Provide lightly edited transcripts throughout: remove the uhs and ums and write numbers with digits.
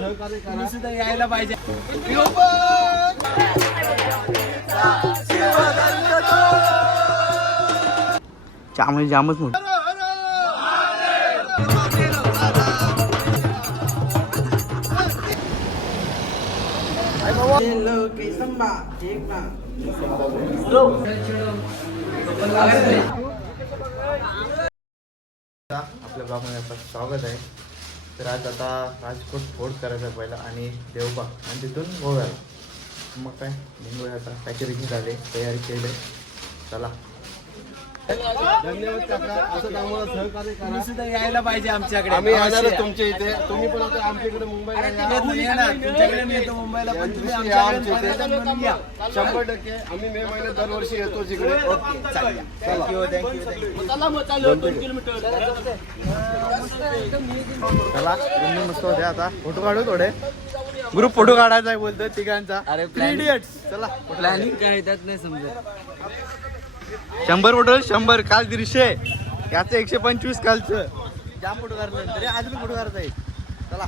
तुम्ही सुद्धा यायला पाहिजे. त्यामुळे जामच मोठं. आपल्या ब्लॉगमध्ये आपलं स्वागत आहे. तर आज आता राजकोट फोड करायचा पहिला आणि देवबाग आणि तिथून गोव्याला. मग काय निघूया आता. पॅकेजिंग झाले, तयारी केली. चला. धन्यवाद काका. असं आम्हाला सहकार्य करा. तुम्ही सुद्धा यायला पाहिजे आमच्याकडे. आम्ही येणार तुमच्या इथे. तुम्ही पण आता आमच्याकडे मुंबईला या. तुमच्याकडे मी येतो मुंबईला, पण तुम्ही या आमच्याकडे आमच्या इथे. पर्यटन म्हणून या. 100% आम्ही मे महिन्यात दरवर्षी येतो जिकडे. थँक्यू. चला तुम्ही मस्त होते. आता फोटो काढू थोडे. ग्रुप फोटो काढायचा आहे बोलतोय तिघांचा. अरे Three Idiots. चला प्लॅनिंग काय त्यात नाही समजत. 100 फोटो 100. काल 150. याचं 125 कालचं. जाम फोटो काढलं तरी आज मी फोटो काढता येईल. चला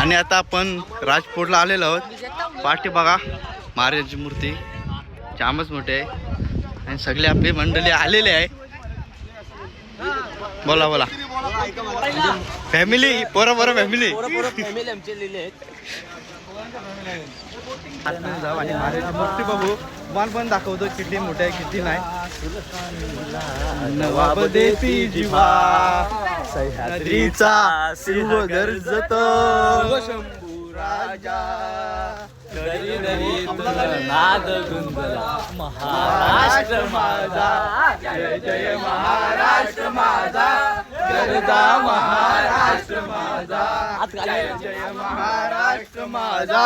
आणि आता आपण राजकोटला आलेलो आहोत. पाठी बघा महाराजांची मूर्ती जामच मोठी आहे आणि सगळे आपली मंडळी आलेले आहे. बोला फॅमिली पोरं फॅमिली जाऊ आणि महाराजांची मूर्ती बघू. तुम्हाला पण दाखवतो किती मोठे आहे किती नाही. नवाब देती जिवा सह्याद्रीचा सिंह गर्जतो शंभू राजा दरी दरी नाद गुंजला महाराष्ट्र माझा जय जय महाराष्ट्र माझा गरजा महाराष्ट्र माझा जय जय महाराष्ट्र माझा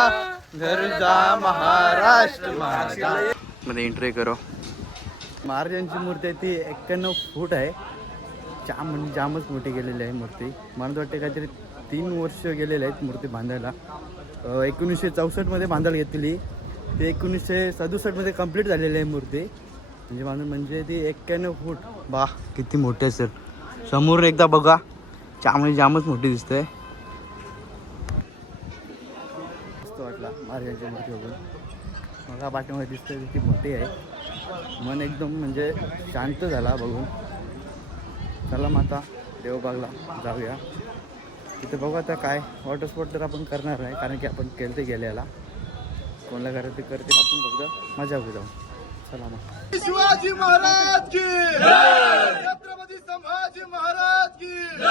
गरजा महाराष्ट्र माझा. मध्ये एंट्री करो. महाराजांची मूर्ती आहे ती 91 फूट आहे. जामच मोठी गेलेली आहे मूर्ती. मला वाटते काहीतरी 3 वर्ष गेलेले आहेत मूर्ती बांधायला. 1964 मध्ये बांधायला घेतलेली. ते 1967 मध्ये कंप्लीट झालेली आहे मूर्ती. म्हणजे बांधून म्हणजे ती 91 फूट. बा किती मोठी आहे सर. समोर एकदा बघा. त्यामुळे जामच मोठी दिसते. मस्त वाटला महाराजांची मूर्ती बघून. बघा पाठीमध्ये दिसते किती मोठी आहे. मन एकदम म्हणजे शांत झाला बघून. चला मग आता देवबागला जाऊया. तिथे बघू आता काय वॉटर स्पोर्ट तर आपण करणार आहे कारण की आपण केलं ते गेल्याला. कोणाला करायचं ते करते. आपण फक्त मजा घेऊ जाऊ. चला मग. शिवाजी महाराज की जय. छत्रपती संभाजी महाराज की जय.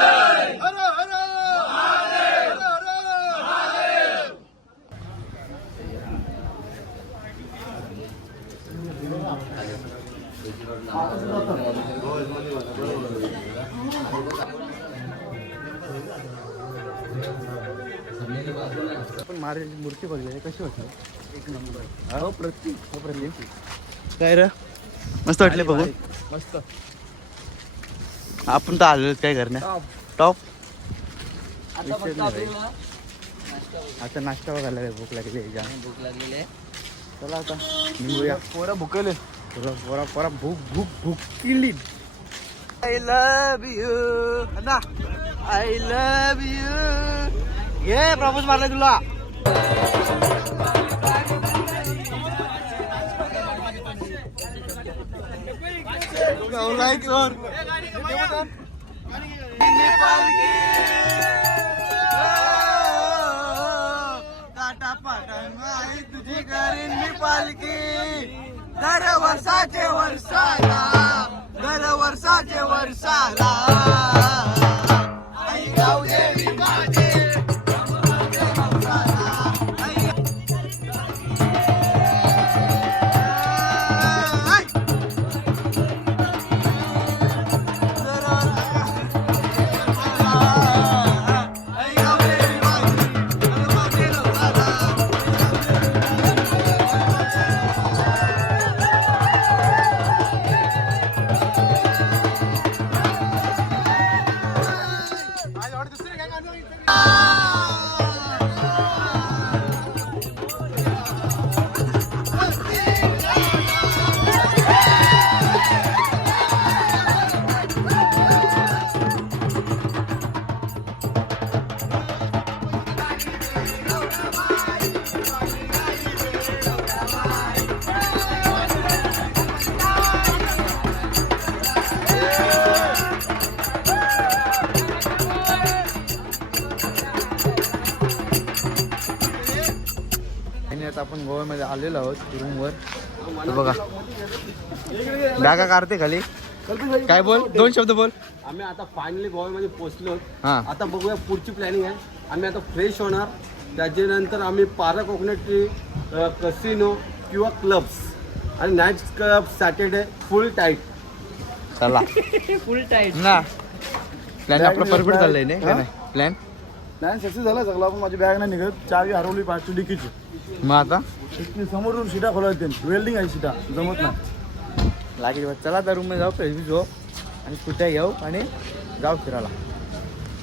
हर हर महादेव. हर हर महादेव. महाराजांची मूर्ती बघली कशी वाटली? एक नंबर. हो प्रतिम काय रे मस्त वाटले बघून. मस्त. आपण तर आलो काय करण्या टॉप. आता फक्त आपल्याला आता नाश्ता बघायला काय भूक लागली आहे जाम. भूक लागलेली आहे. चला आता निघूया. पोरं भुकले. पोरा पोरा भूक भूक भूक किल्ली. आय लव्ह यू ना आय लव्ह यू. ये प्रपोज मारलाय तुला. तुझी करीन मी पालखी दर वर्षाचे वर्षाला दर वर्षाचे वर्षाला. आई गाव देवी माझे आपण गोव्यामध्ये आलेलो आहोत रूमवर. बघा बॅगा काढते खाली. काय बोल 2 शब्द बोल. आम्ही आता फायनली गोव्यामध्ये पोहोचलो. हा आता बघूया पुढची प्लॅनिंग आहे. आम्ही आता फ्रेश होणार. त्याच्यानंतर आम्ही पारा कोकोनट ट्री कसिनो किंवा क्लब्स आणि नाईट क्लब सॅटर्डे फुल टाईट. चला फुल टाईट ना. प्लॅन आपला परफेक्ट चाललंय नाही प्लॅन. प्लॅन सक्सेस झाला सगळा. पण माझी बॅग नाही निघत. चावी हरवली पाचशे डिकीची. मग आता समोरून शिटा खोलायला वेल्डिंग आहे शिटा जमत नाही लागेल. चला तर रूममध्ये जाऊ फ्रेश बी जाऊ आणि कुठे येऊ आणि जाऊ फिरायला.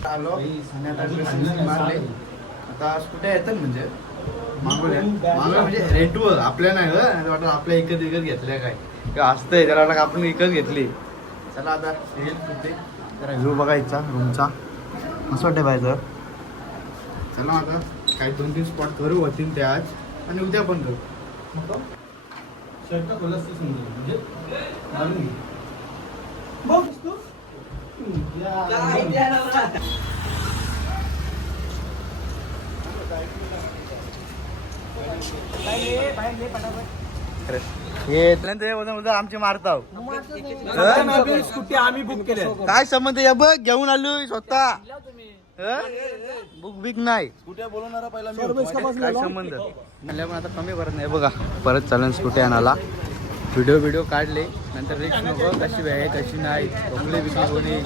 आलो आणि आता मारले. आता कुठे येतात म्हणजे मागवल्या म्हणजे रेंटवर आपल्या नाही वाटत आपल्या इकत घेतल्या काय किंवा असतंय त्याला वाटलं आपण इकत घेतली. चला आता येईल कुठे जरा व्ह्यू बघायचा रूमचा असं वाटतं पाहिजे. चला आता काही 2-3 स्पॉट करू होतील ते आज आणि उद्या पण करू. शर्ट खोलस म्हणजे आमचे मारताव स्कूटी आम्ही बुक केले. काय संबंध या बघ घेऊन आलोय स्वतः. बुक बिक नाही कुठे बोलवणारा पहिला काय संबंध म्हणल्यामुळे आता कमी करत नाही. बघा परत चालन स्कूटी आणायला. व्हिडिओ काढले नंतर रिक्स नको कशी आहे कशी नाही बघले बिकले कोणी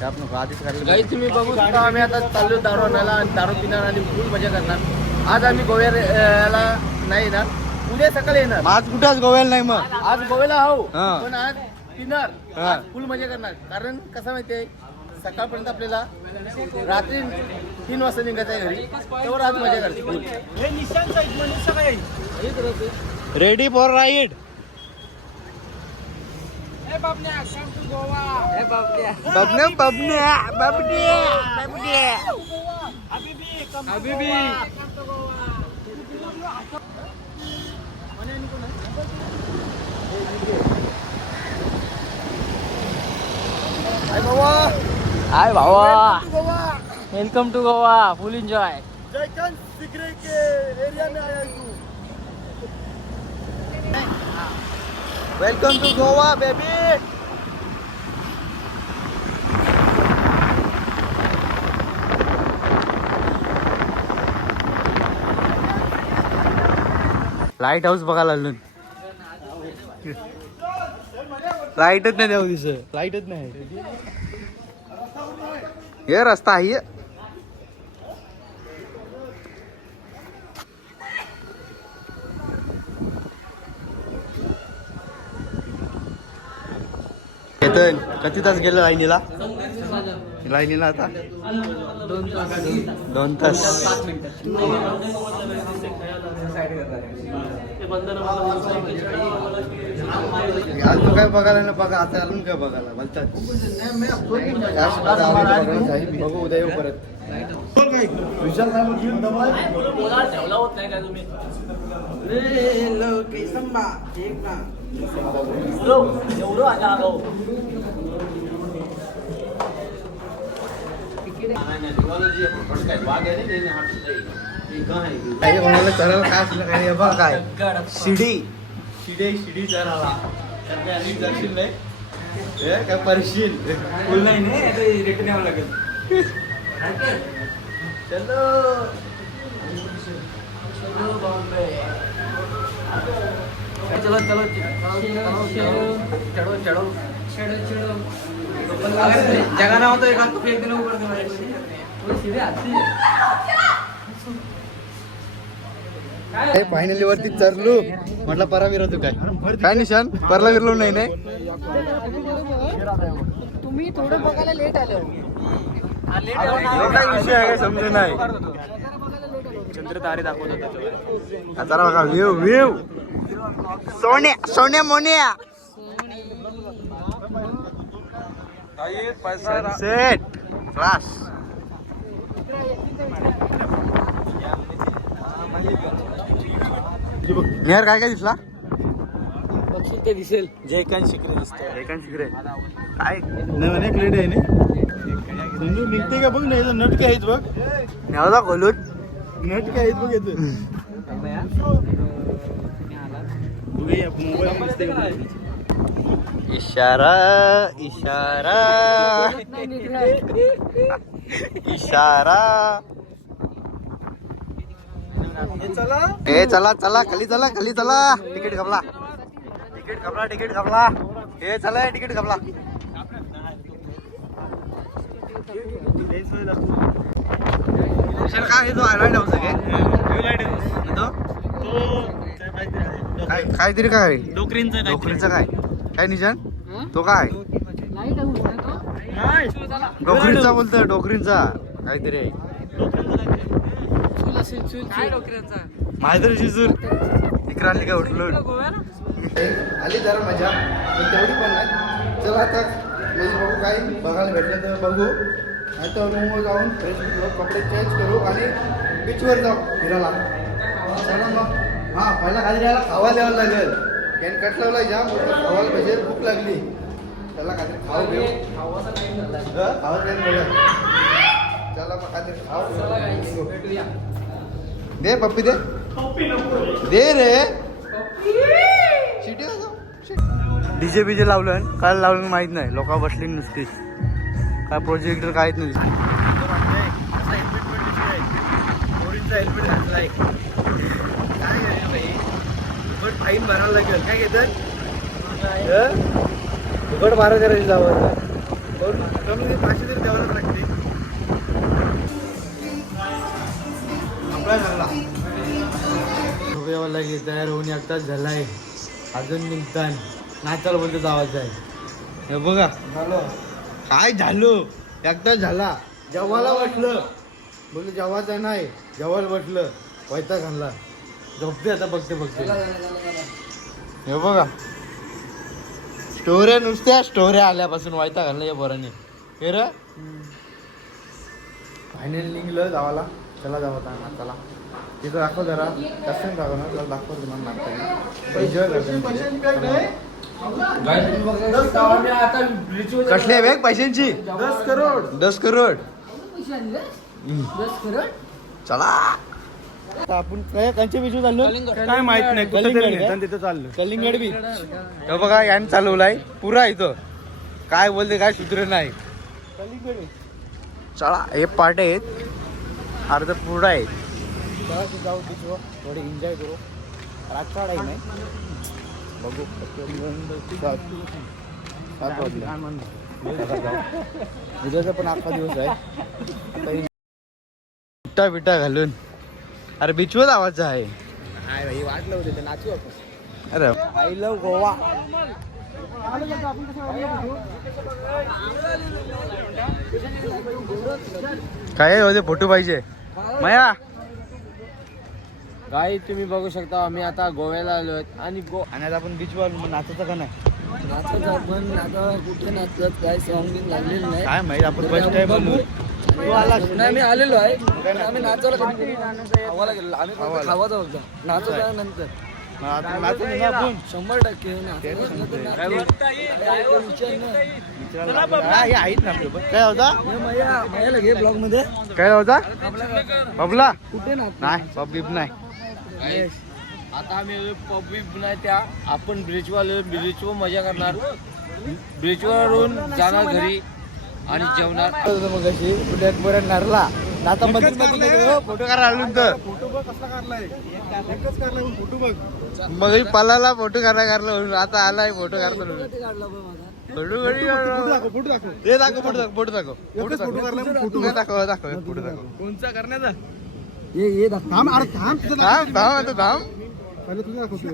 त्यात नको आधीच काही तुम्ही बघू शकता. आम्ही आता चाललो दारू आणायला आणि दारू पिणार आणि फुल मजा करणार. आज आम्ही गोव्याला नाही येणार. उद्या सकाळी येणार. आज कुठंच गोव्याला नाही मग. आज गोव्याला आहो हा. पण आज पिणार. हा. आज फुल मजा करणार. कारण कसं माहितीये सकाळपर्यंत आपल्याला रात्री 3 वाजता निघायचं आहे घरी. तेव्हा आज मजा करते. Ready for ride. बबन्या हाय भावा. Welcome to Goa. Full enjoy. Jaikant सिगरे के एरिया में आया हूँ. Welcome to Goa baby. Lighthouse बघायला आलो. लाईटच नाही देऊ दिसत. लाईटच नाही. हे रस्ता आहे. कुठं किती तास गेलं लाईनीला आता 2 तास अजून काय बघायला ना बघा आता अजून काय बघायला बोलतात बघू उद्या येऊ परत विशाल ठेवला होत नाही का तुम्ही एवढं आलो कोणाला चढायला काय असलं काय बघ काय शिडी चढायला तर काय आधी दर्शन नाही हे काय परशील फुल नाही रिटर्न यावं लागेल चलो चलो चलो चढ़ो चढ़ो जगह ना हो तो एक हाथ को फेंक देना ऊपर सीधे आती है फायनली वरती चरलो म्हटलं परा विरतो काय निशान परला विरलो नाही नाही तुम्ही थोडं बघायला लेट आले काय विषय आहे काय समजे नाही चंद्र तारे दाखवत होता आता बघा व्ह्यू सोन्या मोन्या सनसेट क्लास निहार काय काय दिसला बघशील ते दिसेल जयकांत शिकरे दिसतो जयकांत शिकरे काय नाही म्हणे लेट आहे ना संजू निघते का बघ नाही नट काय आहेत बघ नेवला खोलून नट काय आहेत बघ येतो इशारा इशारा इशारा ए चला चला खाली चला तिकीट खपला ए चला तिकीट खपला काय तो आयलँड हाऊस काय काहीतरी काय डोकरींचा काय निशान तो काय डोकरींचा बोलतोय डोकरींचा काहीतरी आहे माहिती शिजूर इकडे आणली काय उठलो आली जरा मजा पण तेवढी पण नाही चला आता बघू काय बघायला भेटलं तर बघू नाही तर रूमवर जाऊन फ्रेश कपडे चेंज करू आणि बीचवर जाऊ फिरायला चला मग हां पहिला खाली राहायला खावा द्यावं लागेल कॅन कट लावला जाम खावायला पाहिजे भूक लागली त्याला काहीतरी खाऊ घेऊ खावा प्लॅन बघा चला मग काहीतरी खाऊ दे पप्पी दे रे डीजे बीजे लावलं काय लावलं माहित नाही लोक बसली नुसतीच काय प्रोजेक्टर काहीच नाही हेल्मेट घातलाय काय पण फाईन भरायला लागेल काय घेतात फुकट मारा करायची जावं कमी 500 तरी द्यावं लागते आपला लागेल तयार होऊन एकटाच झालाय अजून निघताय नाचायला बोलतो आवाज आहे हे बघा काय झालो एकटाच झाला जेवायला वाटलं बोललो जेवायचं नाही जेवायला वाटलं वैताग आणला झोपते आता बघते हे बघा स्टोऱ्या आल्यापासून वैताग आणला या पोराने हे रे फायनली निघलं जावाला चला जावं नाचाला तिथं दाखव जरा कसं दाखव ना तुला दाखव तुम्हाला नाचता एन्जॉय कसले वेग पैशांची 10 करोड चला आपण त्यांच्या विषयी चाललो काय माहित नाही तिथं चाललो कलिंगड बी बघा याने चालवलाय पुरा इथं काय बोलते काय सूत्र नाही कलिंगड चला हे पार्ट आहेत अर्ध पुढं आहेत जाऊ तिथं थोडे एन्जॉय करू रातवाडा आहे नाही बघू 7 वाजले उद्याचा पण अख्खा दिवस आहे बिट्टा घालून अरे बीचवर आवाज आहे भाई वाटलं होतं नाचू आपण अरे आय लव्ह गोवा काय होते फोटो पाहिजे माया. गाई तुम्ही बघू शकता आम्ही आता गोव्याला आलोय आणि आणि आता आपण बीचवर नाचायचं का नाही नाचत आपण आता कुठे नाचत काय सॉंग बिंग लागलेलं नाही. काय माहिती आपण फर्स्ट टाइम तू आला आम्ही आलेलो आहे पण आम्ही नाचायला खावायला गेलो आम्ही फक्त खावाचा होता नाचायच्या नंतर नाचू ना आपण 100% हे आहेत ना आपले काय होता नाचायला घे ब्लॉग मध्ये काय होता बबला कुठे ना नाही पब बिब नाही. आता आम्ही पब नाही त्या आपण ब्रिजवर मजा करणार ब्रिजवरून जाणार घरी आणि जेवणार मग अशी पुण्यात नारला आता मध्ये फोटो काढा आलो तर फोटो बघ कसला काढलाय एकच काढलाय पण फोटो बघ. मग पलाला फोटो काढा म्हणून आता आलाय फोटो काढतो फोटो दाखव फोटो दाखव ते दाखव फोटो दाखव फोटो दाखव एकच फोटो काढलाय पण फोटो नाही दाखव दाखव फोटो दाखव कोणचा करण्याचा ये दाखव थांब अरे थांब तुझं थांब थांब आता थांब पहिले तुझं दाखवतोय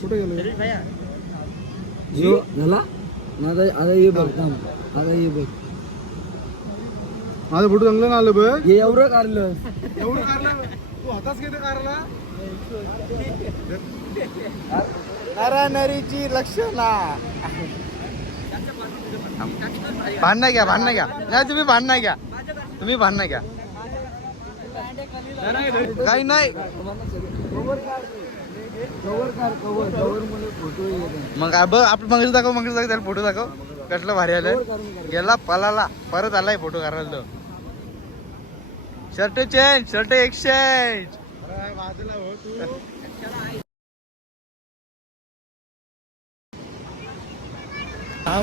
कुठे गेलो झाला आता ये बघ आता ये बघ माझा फोटो चांगलं ना आलं बघ हे एवढं काढलं एवढं काढलं तू हाताच किती काढला नरा नरीची लक्षणा भांडणं घ्या नाही तुम्ही भांडणं घ्या काही नाही मग आपण मंगेश दाखव त्याला फोटो दाखव कसलं भारी आलं गेला पलाला परत आलाय फोटो काढायला तो शर्ट एक्सचेंज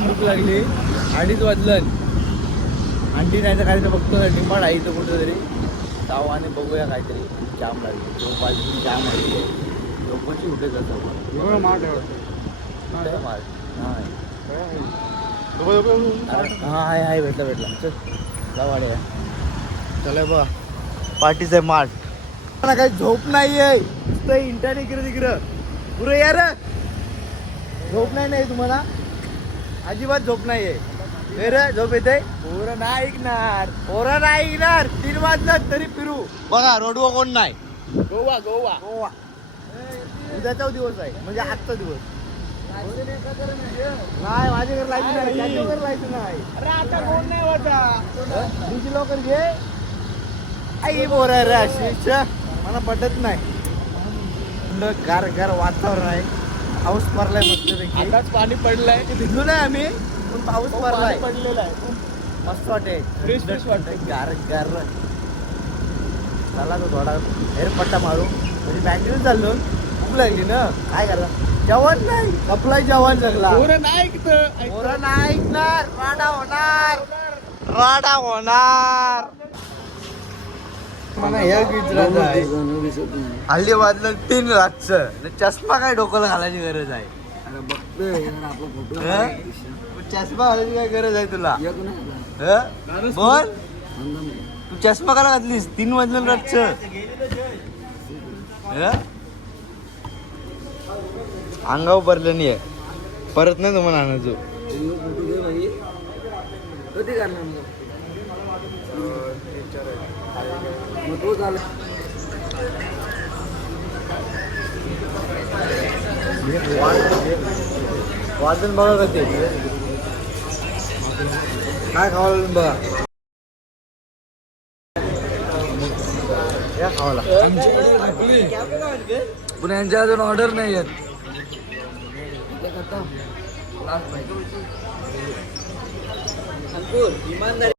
भूक लागली 2:30 वाजलं अंडी नाही तर काहीतरी बघतो डिमांड आहे इथं कुठं तरी जाऊ आणि बघूया काहीतरी जाम लागली जाम आहे लोकांची कुठे जातात हा आहे भेटला चल जाऊ वाड्या चला बा पार्टीच आहे माठ काही झोप नाहीये नुसतं इंटरनेट इकडे तिकडं पुरे यार झोप नाही तुम्हाला अजिबात झोप नाहीये झोप येते पोरं नाही ऐकणार 3 वाजलं तरी फिरू बघा रोडवर कोण नाही गोवा उद्याचा दिवस आहे म्हणजे आजचा दिवस नाही माझ्याकडे लायचं नाही अरे आता कोण नाही वाटा डिजी लॉकर घे आई बोर आहे रे आशिष मला पटत नाही गार वातावरण आहे पाऊस पडलाय मस्त आताच पाणी पडलंय भिजलो नाही आम्ही पण पाऊस पडलाय पडलेला आहे मस्त वाटे फ्रेश वाटतंय गार चला तो थोडा हेरपट्टा मारू म्हणजे बँकेतच चाललो भूक लागली ना काय करा जेवण नाही कपलाय जेवण लागला पोरं नाही ऐकतं पोरं नाही ऐकणार राडा होणार मला हे गुजरात आहे हल्ली वाजलं 3 रातचं चष्मा काय डोक्याला घालायची गरज आहे चष्मा घालायची काय गरज आहे तुला बोल तू चष्मा काला घातलीस 3 वाजलं रातचं अंगावर भरलं नाही परत नाही तुम्हाला आणायचो कधी करणार मग तो झाला वाजून बघा कधी काय खावा बघा या खावाला पण यांच्या अजून ऑर्डर नाही आहेत इमानदारी